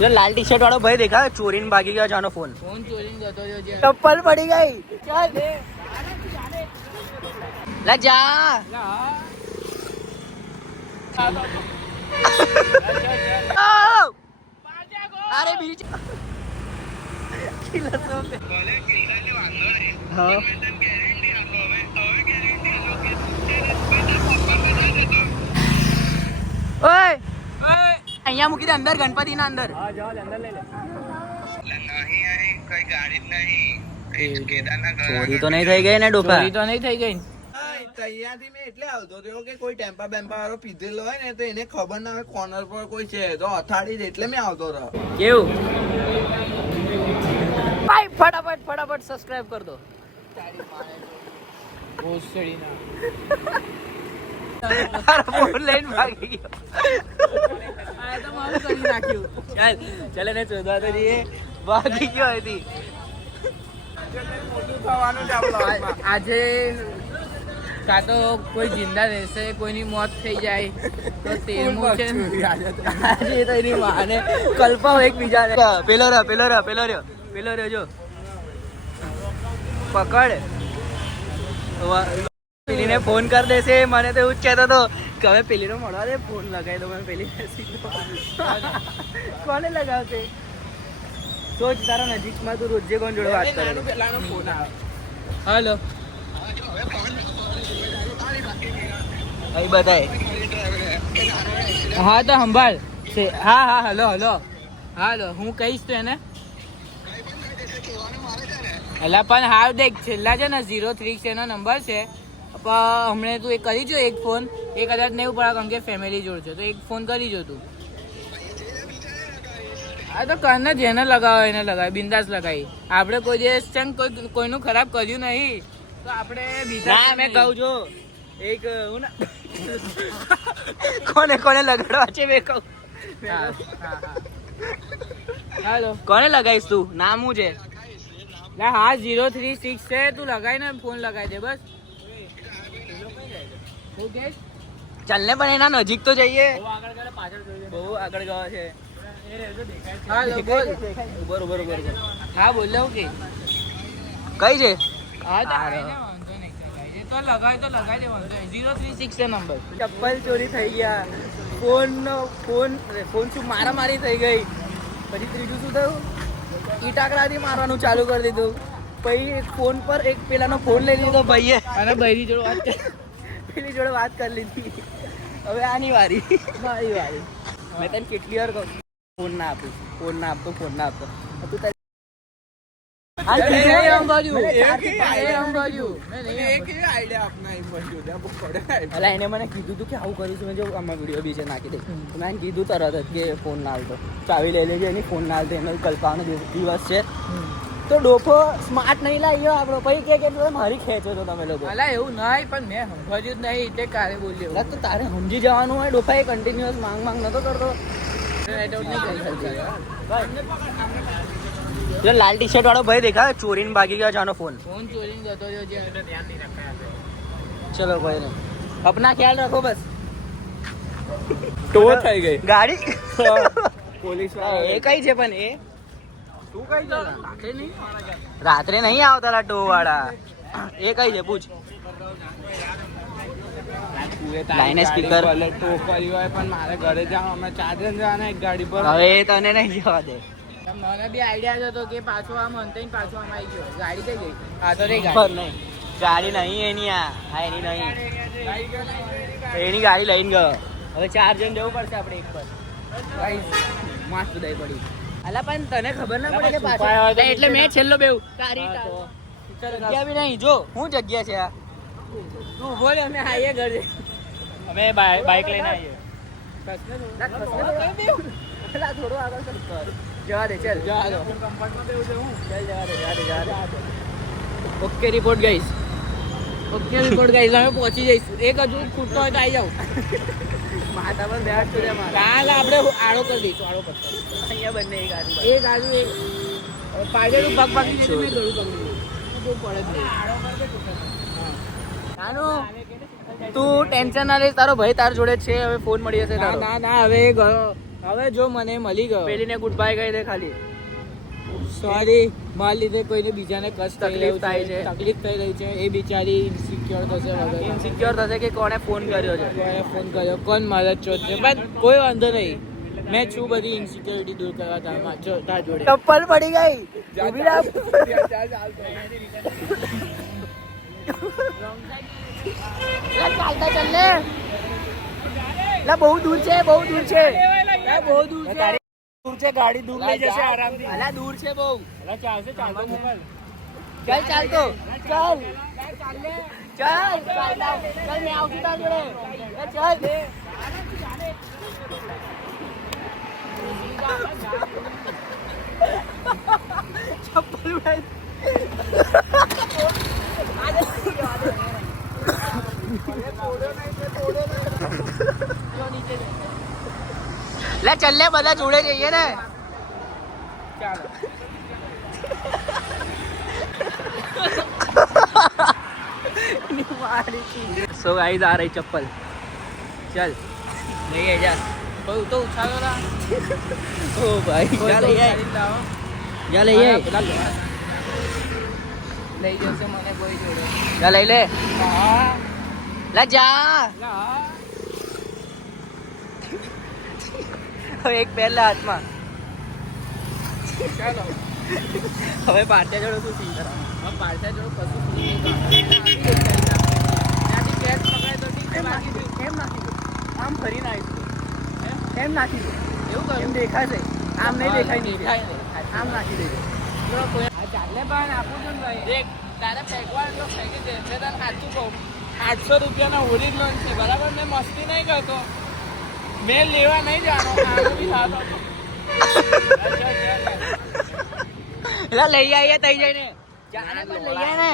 जो लाल T shirt वाला भाई देखा चोरीन भागी गया जानो फोन ચોરીને જતો રહ્યો છે. चप्पल पड़ी गई चल ले जा अरे बीच हाँ ओए અહીંયા મૂકી દે અંદર ગણપતિ ના અંદર હા જાઓ અંદર લઈ લે. ચોરી તો નહીં થઈ ગઈ ને ડોફા ચોરી તો નહીં થઈ ગઈ. તૈયારથી મેં એટલે આવતો હતો કે કોઈ ટેમ્પા બેમ્પા વાળો પીધેલો હોય ને તો એને ખબર ના હોય કોર્નર પર કોઈ છે તો અથાડી દે એટલે મેં આવતો રહ્યો. કેવું ભાઈ ફટાફટ સબસ્ક્રાઇબ કર દો ભોસડીના. ફોન લઈને ભાગી ગયો આ તો મારું કરી નાખ્યું. ચાલ એને શોધવા તો જઈએ ભાગી ગયો હતી મોટું થવાનું છે આપણો. આજે કાં તો કોઈ જિંદા રહેશે, કોઈની મોત થઈ જાય તો તેરમું છે ને. આજે તો એની માને કલ્પાવ એક બીજાને પેલો રહ્યો જો પકડ પેલીને ફોન કરી દેશે. મને તો એવું જ કહેતો હતો કે હવે પેલીનો મળવા દે ફોન લગાવી દો. મને પેલી કોને લગાવશે સોચ તારા નજીકમાં તું રોજે કોણ જોડે વાત કરે પેલાનો ફોન આવે. હલો અહીં બધાય હા તો સંભાળ હા હલો હું કહીશ તો એને એટલે પણ હા દેખ છેલ્લા છે ને 03 એનો નંબર છે. પણ હમણાં તું એક કરી જો એક ફોન એ કદાચ નહીં પડે કારણ કે ફેમિલી જોડ છે તો એક ફોન કરી જો તું. હા તો કરને જેને લગાવો એને લગાવે બિંદાસ લગાવી. આપણે કોઈ દિવસ છે ને કોઈનું ખરાબ કર્યું નહીં તો આપણે બીજા ના મેં કહું છું એક હું ના કોને લગાડવા છે મેં કહું હાલો કોને લગાવીશ તું નામ શું છે હા 036 છે તું લગાઈ ને ફોન લગાવી દે બસ. ચાલ ને પણ એના નજીક તો જઈએ. બહુ આગળ ગયો છે. હાલો બોલ. બરોબર હા બોલ લઉં કે કઈ છે હા તો વાંધો નહીં તો લગાવી દે વાંધો નહીં. 036 છે નંબર. ચપ્પલ ચોરી થઈ ગયા ફોન શું મારામારી થઈ ગઈ. પછી ત્રીજું શું થયું ઈટાકરાથી મારવાનું ચાલુ કરી દીધું. પછી એક ફોન પર એક પેલાનો ફોન લઈ લીધો ભાઈએ અને બૈરી જોડે વાત કરી. પેલી જોડે વાત કરી લીધી. હવે આની વારી મેં તને કેટલી વાર કહું ફોન ના આપતો તું તારી અલા એને મને કીધું તું કે આવું કરીશું મેં જો આમાં વિડીયો બીજે નાખી દે તો મેં કીધું તરત જ કે ફોન ના આવતો ચાવી લઈ લેજો એની ફોન ના આવતો એનો કલ્પાનો દિવસ છે તો ડોફો સ્માર્ટ નહીં લાગ્યો આપણો પછી કે મારી ખેંચો છો તમે લોકો. અલા એવું નહીં પણ મેં સમજાવ્યું જ નહીં તે કારે બોલ્યો. તો તારે સમજી જવાનું હોય ડોફા એ કન્ટિન્યુઅસ માંગ નતો કરતો. जो लाल टी शर्ट वाला भाई देखा चोरीन भागी गया जानो फोन ચોરીને જતો રહ્યો છે એટલે ધ્યાન નહીં રખાયા. चलो कोई नहीं अपना ख्याल रखो बस. ટો થઈ ગઈ गाड़ी પોલીસ એ કઈ છે પણ એ તું કઈ છે રાત્રે નહીં આવતા ટો વાળા એ કઈ છે પૂછ લાઈને સ્પીકર ટો કરી હોય પણ મારે ઘરે જાવ અમે 4 જણ જવાના એક ગાડી પર. હવે એ તને નહીં જવા દે. મને બી આઈડિયા હતો કે પાછો આમ અંતે પાછો આમ આવી ગયો. ગાડી કઈ ગઈ આ તો નહીં પર નહીં ગાડી નહીં એની આ એની નહીં એની ગાડી લઈને ગયો. હવે 4 જણ જવું પડશે આપણે એક પર મસ્ત દઈ પડી. અલા પણ તને ખબર ના પડે કે પાછળ એટલે મેં છેલ્લો બેવ તારી જગ્યા બી નહીં જો હું જગ્યા છે આ તું બોલ અમે આવીએ ઘરે અમે બાઇક લઈને આવીએ. થોડું આગળ કર જવા દે ચાલ જવા દો ઓકે રિપોર્ટ ગાઈસ અમે પહોંચી જઈશું. એક હજુ ખૂટતો હોય તો આવી જાવ. માથા પર બેઠ છે કાલ આપણે આડો કરી દઈશું. આડો કરતો અહીંયા બંને એક આજુ એક આજુ એક પાછળનું પગ પાકી જઈને મેં ગળું કરી દીધું. પડે જ નહીં. નાનું તું ટેન્શન ના લે તારો ભાઈ તાર જોડે છે હવે ફોન મળી જશે તારો. ના હવે ગયો હવે જો મને મળી ગયો પેલીને ગુડ બાય કહી દે ખાલી. સોરી મારા લીધે કોઈને બીજાને કષ્ટ તકલીફ થાય છે. તકલીફ થઈ રહી છે એ બિચારી ઇન્સિક્યોર થશે વગર ઇન્સિક્યોર થશે કે કોને ફોન કર્યો છે. કોણે ફોન કર્યો કોણ મારા ચોથ છે બટ કોઈ વાંધો નહીં મેં છું બધી ઇન્સિક્યોરિટી દૂર કરવા તારા જોડે. ચપ્પલ પડી ગઈ. ઊભી રાખ. લા ચાલતા ચાલ ને. લા બહુ દૂર છે બહુ દૂર છે. લા બહુ દૂર છે. દૂર છે ગાડી દૂર લઈ જશે આરામથી. અલા દૂર છે બહુ. ચાલશે ચાલતો મોબાઈલ ચાલ ચાલતો ચાલ ચાલ ચાલ ચાલ મેં આવતી તાર જોડે. ચાલ ચપ્પલ ઉડાઈ. લે ચાલ લે બધા જોડે જઈએ ને. ચાલો સો गाइस आ रही चप्पल. चल ले जा. બહુ તો ઉછાળો ના ओ भाई जा ले લઈ जा ले ये જશે મને કોઈ જોડે जा ले ले હા ला जा. લા હવે એક પહેલા હાથમાં. ચાલો હવે પાટિયા જોડે શું સીન કરવાનું. હવે પાછા જો કશું નહીં ત્યાંથી કેસ પકડાય તો ઠીક છે બાકી એમ નાખી દો. આમ ફરીને આવીશું. એમ નાખી દો. એવું એમ કરું દેખાશે. આમ નહીં દેખાય નહીં. દેખાય નહીં. આમ નાખી દેજો. ચાલે પણ આપું છું ને ભાઈ દેખ તારે ફેંકવા તો ફેંકી દે એટલે તને સાચું કહું 800 રૂપિયાના ઓરિજિનલ છે બરાબર મેં મસ્તી નહીં કરતો મેં લેવા નહીં જાણો આનો બી સાથ હતો લા લઈ આવીએ તઈ જઈને. જાને પણ લઈ આય ને.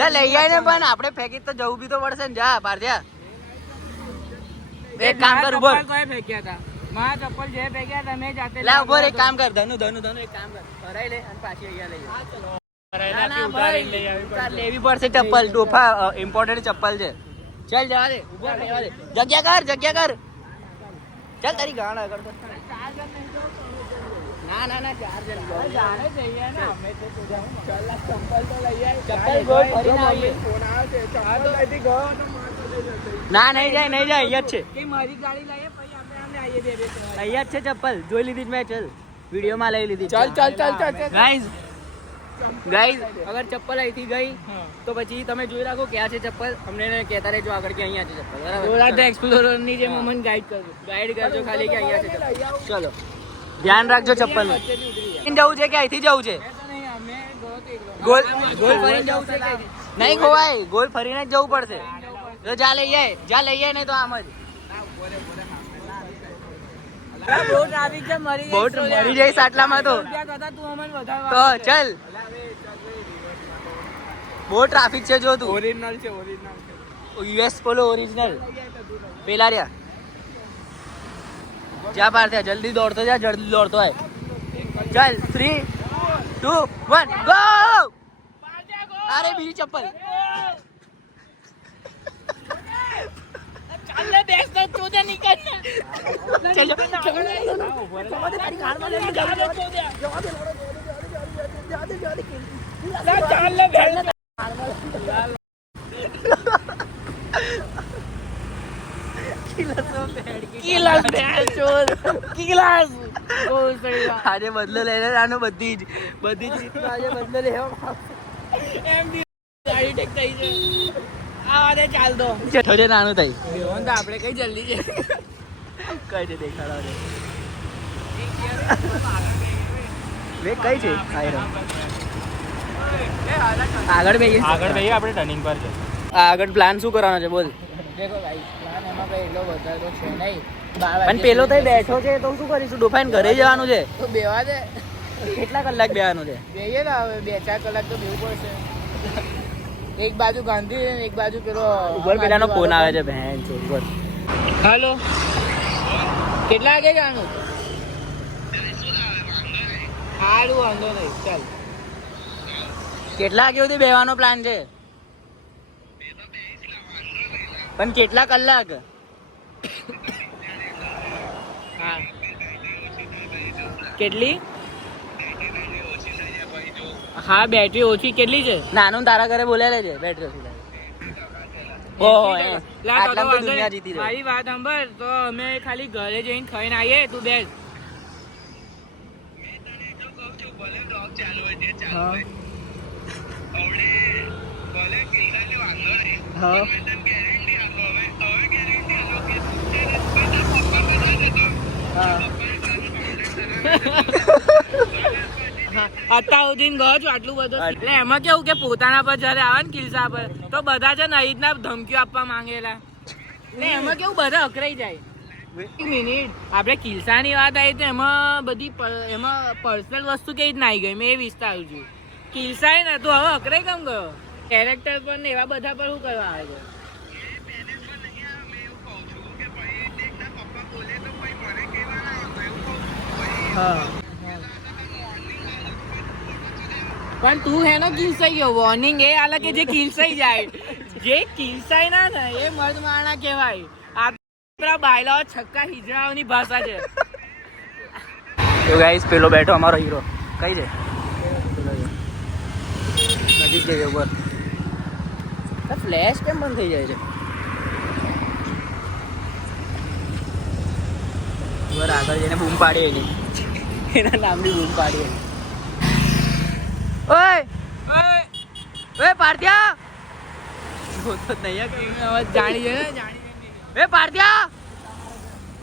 લા લઈ આય ને પણ આપણે ફેંકી તો જવું બી તો પડશે ને. જા પારધ્યા. એક કામ કર ઉભો. કોઈ ફેંક્યા હતા મારા ચપ્પલ જે ફેંક્યા હતા મેં જાતે લા ઉભો એક કામ કર. ધનુ ધનુ ધનુ એક કામ કર. ભરાઈ લે અને પાછી અહીંયા લઈ આવ. ના ના ભાઈ તાર લેવી પડશે ચપ્પલ. ટોફા ઇમ્પોર્ટન્ટ ચપ્પલ છે. ચાલ જવા દે. ઉભો રહેવા દે. જગ્યા કર. ચાલ તારી ગાણ આગળ તો. ના ના ના ચાર્જર જાણે જઈએ ને અમે તો ચપ્પલ તો લઈ આવી ચપ્પલ ગોળ ફરીને આવીએ. ફોન આવે છે ચપ્પલ લઈથી ગયો તો ના નહીં જાય અહીંયા જ છે. કે મારી ગાડી લઈએ પછી આપણે આમને આવીએ બે ત્રણ અહીંયા જ છે ચપ્પલ. જોઈ લીધી જ મેં. ચાલ વિડીયોમાં લઈ લીધી. ચાલ ગાઈઝ અગર ચપ્પલ અહીંથી ગઈ તો પછી તમે જોઈ રાખો ક્યાં છે ચપ્પલ. અમને કહેતા રહેજો આગળ કે અહીંયા છે ચપ્પલ. બરાબર એક્સપ્લોરર ની જેમ અમને ગાઈડ કરજો ગાઈડ કરજો ખાલી કે અહીંયા છે ચપ્પલ. ચલો ધ્યાન રાખજો ચપ્પલ નું. જવું છે કે અહીંથી જવું છે. ગોલ ફરીને જવું છે કે નહીં ખોવાય. ગોલ ફરીને જ જવું પડશે. તો જા લઈ આય નહીં તો આમ જ બહુ ટ્રાફિક છે મરી બોટ મરી જઈશ આટલામાં તો. તું અમને વધારે તો ચલ બહુ ટ્રાફિક છે જો તું. ઓરિજિનલ છે યુએસ પોલો ઓરિજિનલ પેલા રહ્યા. જા પાર થયા. જલ્દી દોડતો હોય. ચાલ 3 2 1 ગો. અરે બીજી ચપ્પલ. ચાલે દેશ તો ચોદે નીકળ ચલ આજે બદલો લઈને આનો બધી જ રીતનો આજે બદલો લેવો. ગાડી ટેક થઈ છે આ વાદે ચાલ દો જેઠો છે નાનું થઈ. બેવન તો આપણે કઈ જલ્દી છે કઈ છે દેખાડો રે. વે કઈ છે આગળ બેહીએ આપણે ટર્નિંગ પર છે આગળ પ્લાન શું કરવાનો છે બોલ. દેખો ગાઈસ પ્લાન એમાં કઈ એટલો વધારે તો છે નહીં પણ પેલો તો બેઠો છે તો શું કરીશું. ડોફાઈને ઘરે જવાનું છે. તો બેવા દે કેટલા કલાક બેવાનું છે. બેહીએ ને હવે 2-4 કલાક તો બેવું પડશે એક બાજુ ગાંધી અને એક બાજુ પેલો ઉપર પેલાનો ફોન આવે છે બહેન છો ઉપર. હાલો કેટલા વાગે જવાનું સારું વાંધો નહીં ચાલ કેટલા વાગે સુધી બેવાનો પ્લાન છે પણ કેટલા કલાક. હા કેટલી હા બેટરી ઓછી કેટલી છે નાનું તારા ઘરે બોલેલે છે બેટરી ઓછી આટલા તો દુનિયા જીતી રહી. મારી વાત સાંભળ તો અમે ખાલી ઘરે જઈને ખાઈને આવીએ તું બેસ હા. હા. હા. અત્યાર સુધી ગયો છું આટલું બધું એટલે એમાં કેવું કે પોતાના પર જયારે આવે ને કિલ્સા પર તો બધા છે ને એ રીતના ધમકીઓ આપવા માંગેલા એટલે એમાં કેવું બધા અકરાઈ જાય એક મિનિટ આપણે કિલ્સાની વાત આવી તો એમાં બધી એમાં પર્સનલ વસ્તુ કેવી રીતના આવી ગઈ મેં એ વિસ્તારું છું કિલ્સાય ને તું હવે અકરાઈ કેમ ગયો કેરેક્ટર પર ને એવા બધા પર શું કરવા આવે છે હા પણ તું હેનો કિલસાઈ ગયો વોર્નિંગ એ આલે કે જે કિલસાઈ જાય જે કિલસાઈ ના ને એ મર્દ માણા કહેવાય આપણા બાયલાઓ છક્કા હિજડાઓની ભાષા છે તો ગાઈસ પેલો બેઠો અમારો હીરો કઈ છે નજીક જઈએ ઉપર ફ્લેશ કેમ બંધ થઈ જાય છે ઉપર આગળ જઈને બૂમ પાડી એની એના નામની બૂમ પાડી એની ઓય ઓય પાર્થિયા જોતો નહીં કે અવાજ જાણી જાય ને જાણી એ પાર્થિયા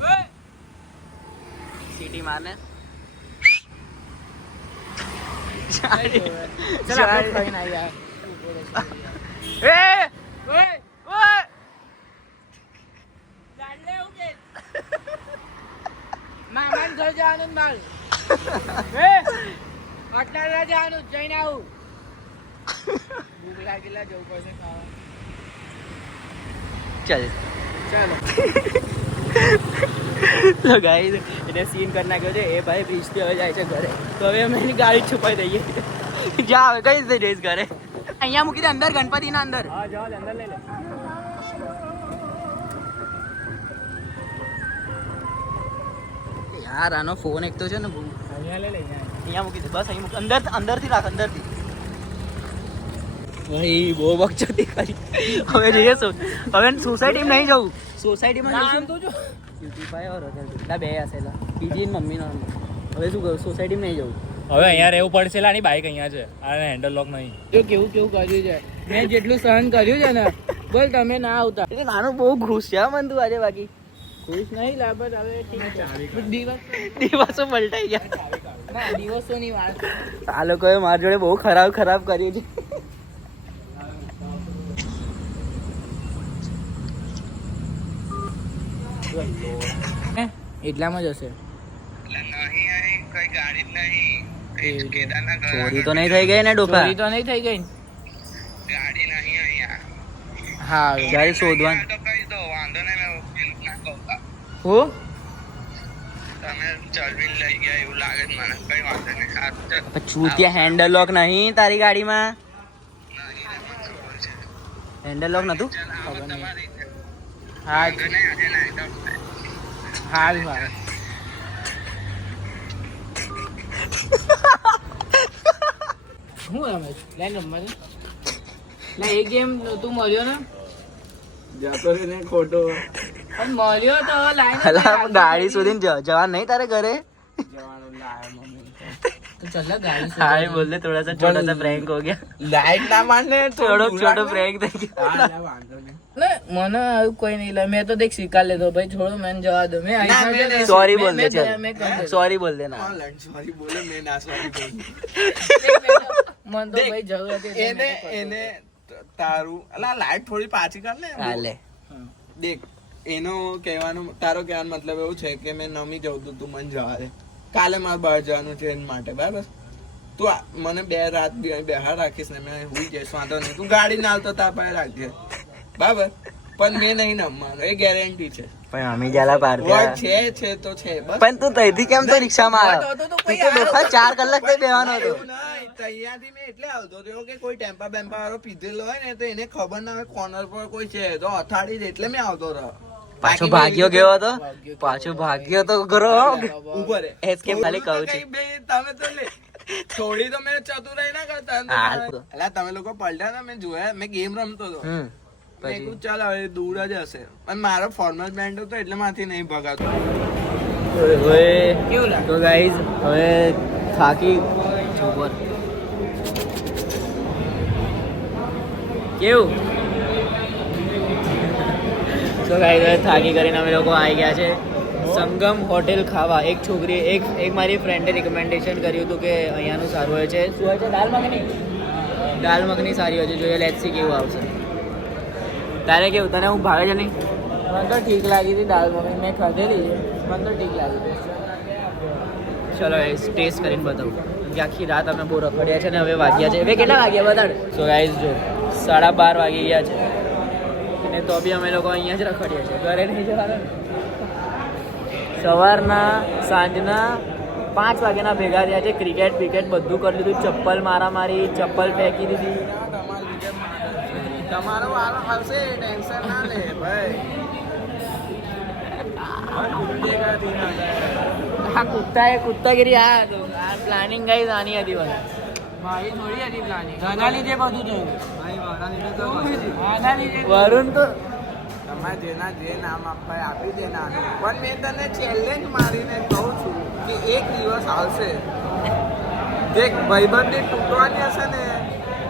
ઓય સીટી મારને ચલ આપણે ખાઈને આવ્યા એ ઓય ઓય ચાલે હું કે મામાન ઘર જવાનું માલ એ આટલા ના જવાનું જઈને આવું ભૂખ લાગેલા જવું પડશે ખાવા चल ચાલો તો ગાઈસ એને સીન કરી નાખ્યો છે એ ભાઈ બ્રિજથી હવે જાય છે ઘરે તો હવે અમે એની ગાડી છુપાઈ દઈએ જા હવે કઈ રીતે જઈશ ઘરે અહીંયા મૂકી દે અંદર ગણપતિના અંદર હા જાઓ અંદર લઈ લે યાર આનો ફોન એક તો છે ને બહુ અહીંયા લઈ લે અહીંયા મૂકી દે બસ અહીં મૂકી અંદરથી રાખ અંદરથી ભાઈ બહુ બકચોદી કરી હવે જઈએ હવે સોસાયટીમાં નહીં જવું સોસાયટીમાં નામ જઈશું તો જો ક્યુટીફાઈ ઓર હોટેલ બે હશે બીજી મમ્મીનો હવે શું કરું સોસાયટીમાં નહીં જવું હવે અહીંયા રહેવું પડશે આની બાઈક અહીંયા છે આને હેન્ડલ લોક નહીં જો કેવું કેવું કર્યું છે મેં જેટલું સહન કર્યું છે ને બોલ તમે ના આવતા એટલે નાનું બહુ ઘૂસ છે મન તું આજે બાકી ખુશ નહીં લાભ હવે ઠીક છે દિવસો પલટાઈ ગયા ના દિવસોની વાત આ લોકોએ મારી જોડે બહુ ખરાબ કર્યું છે એટલામાં જ હશે ચોરી તો નહીં થઈ ગઈ ને ડોફા ચોરી તો નહીં થઈ ગઈ હા ગાડી શોધવાનું હું ચૂતિયા હેન્ડલ લોક નહીં તારી ગાડીમાં હેન્ડલ લોક નતું હા હાલ હા હું રમેશ લાઈન રમવા લે એ ગેમ તું મળ્યો ને જતો રે ને ખોટો પણ મળ્યો તો લાઈન અલા ગાડી સુધી જવા નહીં તારે ઘરે જવાનું લાય મમ્મી તો ચલ ગાડી हाँ बोल दे थोड़ा सा छोटा सा प्रैंक हो गया લાઈટ ના માને छोटो प्रैंक થઈ ગયો વાંધો નહીં ને મને આવું કોઈ નહીં લે મેં તો દેખ સ્વીકાર લેતો ભાઈ છોડો મેં જવા દો મેં ના, મેં सॉरी बोल दे મેં चल કરી सॉरी बोल देना ઓનલાઈન સોરી બોલે મેં ના સોરી બોલ મન તો ભાઈ જરૂર હતી એને એને તારું અલા લાઈટ થોડી પાછી કર ને હાલે દેખ એનો કહેવાનો તારો કહેવાનો મતલબ એવું છે કે મેં નમી જાઉં તો તું મને જવા દે કાલે મારે બહાર જવાનું છે એના માટે બરાબર તું મને 2 રાત બહાર રાખીશ ને મેં હુઈ જઈશ વાંધો નહીં તું ગાડી ના આવતો તાર પાસે રાખજે બરાબર પણ મેં નહીં નમવાનું એ ગેરંટી છે પણ અમી જાલા પાર વાત છે તો છે બસ પણ તું તઈથી કેમ તો રિક્ષામાં આવ્યો તું તો ડોફા 4 કલાક થી બેવાનો હતો એવું નહીં, તૈયારથી મેં એટલે આવતો હતો કે કોઈ ટેમ્પા બેમ્પા વાળો પીધેલો હોય ને તો એને ખબર ના હોય કોર્નર પર કોઈ છે તો અથાડી દે એટલે મેં આવતો રહ્યો પાછો ભાગ્યો ગયો હતો પાછો ભાગ્યો તો ઘરો ઉપર એસ્કેપ ખાલી કહું છું તમે તો લે થોડી તો મેં ચતુરાઈ ના કરતા અલા તમે લોકો પલટા ને મેં જોયા મેં ગેમ રમતો હતો મેં કીધું ચાલ હવે દૂર જ હશે અને મારો ફોર્મલ બેન્ડ હતો એટલે માંથી નહીં ભગાતો તો ગાઈઝ હવે થાકી ઉપર કેવું તો ગાઈઝ હવે થાકી કરીને અમે લોકો આવી ગયા છે સંગમ હોટેલ ખાવા. એક છોકરી એક મારી ફ્રેન્ડે રિકમેન્ડેશન કર્યું હતું કે અહીંયાનું સારું હોય છે. શું હોય છે? દાલ મખની સારી હોય છે. જોઈએ લેટ્સ સી કેવું આવશે. તારે કેવું? તને હું ભાવે છે નહીં? મને તો ઠીક લાગી હતી દાલ મખની, મેં ખાધેલી છે, મને તો ઠીક લાગી હતી. ચલો ટેસ્ટ કરીને બતાવું કે આખી રાત અમે બહુ રખડ્યા છે ને હવે વાગ્યા છે. હવે કેટલા વાગ્યા બતાડ? સો ગાઈઝ જો 12:30 વાગી ગયા છે અને તો બી અમે લોકો અહીંયા જ રખડ્યા છે. ઘરે નહીં જવાનું. સવારના સાંજના 5 વાગ્યાના ભેગા થયા છે. ક્રિકેટ બધું કરી લીધું. ચપ્પલ મારી ચપ્પલ ફેંકી દીધી. તમારો વારો આવશે ટેન્શન ના લે ભાઈ. કુત્તાગીરી આ પ્લાનિંગ ગઈ આની હતી બસ. મારી થોડી હતી પ્લાનિંગ, આના લીધે બધું થયું. આના લીધે વરુણ તો તમારે જેના જે નામ આપવા આપી દે નાનું, પણ મેં તને ચેલેન્જ મારીને કહું છું કે એક દિવસ આવશે જે ભાઈબંધી તૂટવાની હશે ને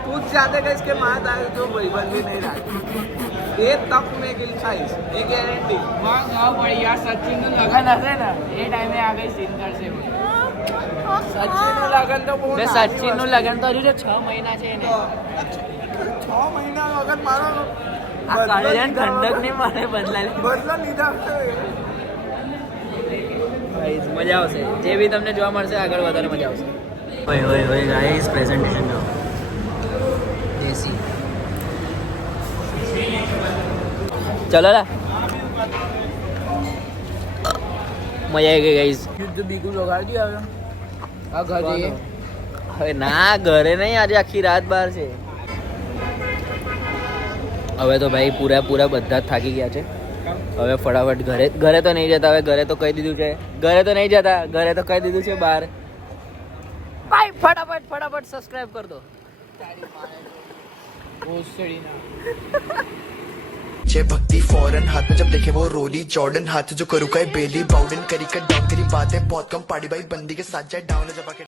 તું જ જાતે કહીશ કે મારે તારે જો ભાઈબંધી નહીં રાખી. એ તક મેં ગીલખાઈશ, એ ગેરંટી. માં ગાવ પડી યાર. સચિનનું લગન હશે ને એ ટાઈમે આગળ સીન કરશે. સચિનનું લગન તો બહુ સચિનનું લગન તો હજુ 6 મહિના છે એને. 6 મહિના વગર મારો ઠંડક નહીં મારે બદલા લીધા મજા આવશે. જે બી તમને જોવા મળશે આગળ વધારે મજા આવશે. હોય ગાઈસ પ્રેઝન્ટેશન જો દેસી. ચલો લા મજા આવી ગઈ ગાઈસ. યુદ્ધ બીગું લગાડી હવે આ ઘર જઈએ. હવે ના ઘરે નહીં, આજે આખી રાત બહાર છે. હવે તો ભાઈ પૂરા બધા જ થાકી ગયા છે. હવે ફટાફટ ઘરે તો નહીં જતા. હવે ઘરે તો કહી દીધું છે ઘરે તો નહીં જતા. ઘરે તો કહી દીધું છે બહાર. ભાઈ ફટાફટ સબસ્ક્રાઇબ कर दो. जय भक्ति फौरन हाथ में जब देखे वो रोली जॉर्डन हाथ जो करू का बेली बाउडन करी कर डाउन करी बातें बहुत कम पाड़ी भाई बंदी के साथ जाए डाउन जब